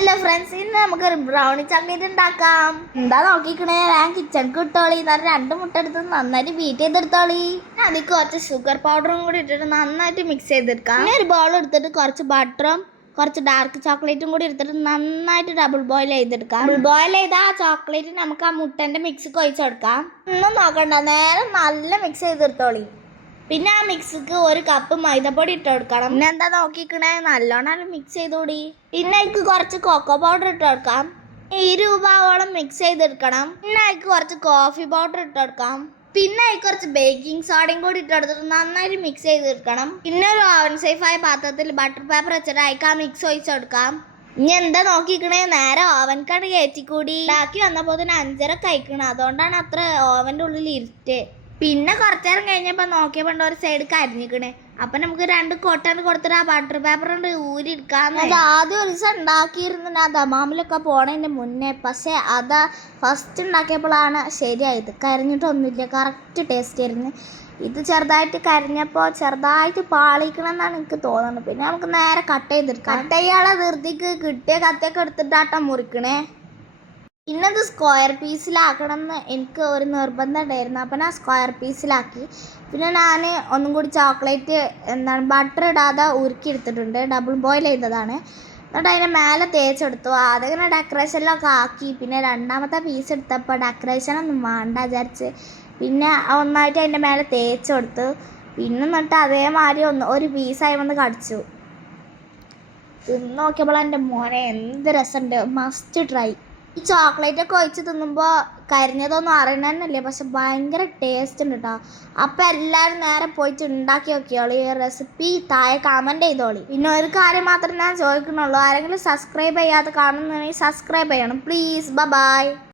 Hello friends ഇന്ന് നമുക്കൊരു brownie chocolate ഉണ്ടാക്കാം. എന്താ നോക്കിക്കണേ? ഞാൻ കിച്ചണിക്ക് ഇട്ടോളി. എന്നാൽ രണ്ട് മുട്ട എടുത്ത് നന്നായിട്ട് ബീറ്റ് ചെയ്തെടുത്തോളി. അതിൽ കുറച്ച് ഷുഗർ പൗഡറും കൂടി ഇട്ടിട്ട് നന്നായിട്ട് മിക്സ് ചെയ്തെടുക്കാം. ഒരു ബൗൾ എടുത്തിട്ട് കുറച്ച് ബട്ടറും കുറച്ച് ഡാർക്ക് ചോക്ലേറ്റും കൂടി എടുത്തിട്ട് നന്നായിട്ട് ഡബിൾ ബോയിൽ ചെയ്തെടുക്കാം. ഡബിൾ ബോയിൽ ചെയ്ത ആ ചോക്ലേറ്റ് നമുക്ക് ആ മുട്ടന്റെ മിക്സ് കൊഴിച്ചു കൊടുക്കാം ഒന്നും നോക്കണ്ട നേരെ നല്ല മിക്സ് ചെയ്തെടുത്തോളി. പിന്നെ ആ മിക്സിക്ക് ഒരു കപ്പ് മൈദപ്പൊടി ഇട്ട് കൊടുക്കണം. പിന്നെ എന്താ നോക്കിക്കണേ? നല്ലോണം മിക്സ് ചെയ്തുകൂടി പിന്നെ അതിക്ക് കുറച്ച് കൊക്കോ പൗഡർ ഇട്ട് കൊടുക്കാം. ഈ രൂപാവോളം മിക്സ് ചെയ്തെടുക്കണം. പിന്നെ അതിക്ക് കുറച്ച് കോഫി പൗഡർ ഇട്ട് കൊടുക്കാം. പിന്നെ അതിൽ കുറച്ച് ബേക്കിംഗ് സോഡയും കൂടി ഇട്ട് കൊടുത്തിട്ട് നന്നായിട്ട് മിക്സ് ചെയ്തെടുക്കണം. പിന്നെ ഒരു ഓവൻ സേഫായ പാത്രത്തിൽ ബട്ടർ പേപ്പർ വെച്ചിട്ട് അതിക്ക് ആ മിക്സ് ഒഴിച്ച് കൊടുക്കാം. ഇനി എന്താ നോക്കിക്കണേ? നേരെ ഓവൻക്കാണ് കയറ്റിക്കൂടി ബാക്കി വന്നപ്പോൾ തന്നെ അഞ്ചര കഴിക്കണം അതുകൊണ്ടാണ് അത്ര ഓവന്റെ ഉള്ളിൽ ഇരുട്ട്. പിന്നെ കുറച്ചേരം കഴിഞ്ഞപ്പോൾ നോക്കിയപ്പോൾ ഉണ്ട് ഒരു സൈഡ് കരിഞ്ഞിക്കണേ. അപ്പൊ നമുക്ക് രണ്ട് കോട്ടൺ കൊടുത്തിട്ട് ആ ബട്ടർ പേപ്പർ കൊണ്ട് ഊരി എടുക്കാന്ന് അത് ആദ്യം ഒരു ദിവസം ഉണ്ടാക്കിയിരുന്നു ആ ദമാമിലൊക്കെ പോണതിന്റെ മുന്നേ. പക്ഷെ അതാ ഫസ്റ്റ് ഉണ്ടാക്കിയപ്പോഴാണ് ശരിയായത്. കരിഞ്ഞിട്ടൊന്നുമില്ല. കറക്റ്റ് ടേസ്റ്റ് ആയിരുന്നു. ഇത് ചെറുതായിട്ട് കരിഞ്ഞപ്പോൾ ചെറുതായിട്ട് പാളിക്കണമെന്നാണ് എനിക്ക് തോന്നുന്നത്. പിന്നെ നമുക്ക് നേരെ കട്ട് ചെയ്തെടുക്കാം. കട്ട് ചെയ്യാനുള്ള ധൃതിക്ക് കിട്ടിയ കത്തിയൊക്കെ എടുത്തിട്ടാട്ടം മുറിക്കണേ. ഇന്നത് സ്ക്വയർ പീസിലാക്കണം എന്ന് എനിക്ക് ഒരു നിർബന്ധം ഉണ്ടായിരുന്നു. അപ്പം ഞാൻ സ്ക്വയർ പീസിലാക്കി. പിന്നെ ഞാൻ ഒന്നും കൂടി ചോക്ലേറ്റ് എന്താണ് ബട്ടർ ഇടാതെ ഉരുക്കി എടുത്തിട്ടുണ്ട്. ഡബിൾ ബോയിൽ ചെയ്തതാണ്. എന്നിട്ട് അതിന്റെ മേലെ തേച്ചെടുത്തു. അതിങ്ങനെ ഡെക്കറേഷനിലൊക്കെ ആക്കി. പിന്നെ രണ്ടാമത്തെ പീസ് എടുത്തപ്പോൾ ഡെക്കറേഷനൊന്നും വേണ്ട വിചാരിച്ച്. പിന്നെ ഒന്നായിട്ട് അതിന്റെ മേലെ തേച്ച് കൊടുത്തു. പിന്നെ എന്നിട്ട് അതേമാതിരി ഒന്ന് ഒരു പീസായി വന്ന് കടിച്ചു. തിന്ന് നോക്കിയപ്പോൾ എന്റെ മോനെ എന്ത് രസമുണ്ട്. Must try. ഈ ചോക്ലേറ്റ് ഒക്കെ ഒഴിച്ച് തിന്നുമ്പോൾ കരിഞ്ഞതൊന്നും അറിയണമെന്നല്ലേ പക്ഷെ ഭയങ്കര ടേസ്റ്റ് ഉണ്ട് കേട്ടോ അപ്പം എല്ലാവരും നേരെ പോയിട്ട് ഉണ്ടാക്കി നോക്കിയോളി ഈ റെസിപ്പി താഴെ കമന്റ് ചെയ്തോളി. പിന്നെ ഒരു കാര്യം മാത്രമേ ഞാൻ ചോദിക്കണുള്ളൂ ആരെങ്കിലും സബ്സ്ക്രൈബ് ചെയ്യാതെ കാണുന്നുണ്ടെങ്കിൽ സബ്സ്ക്രൈബ് ചെയ്യണം. പ്ലീസ് ബ ബൈ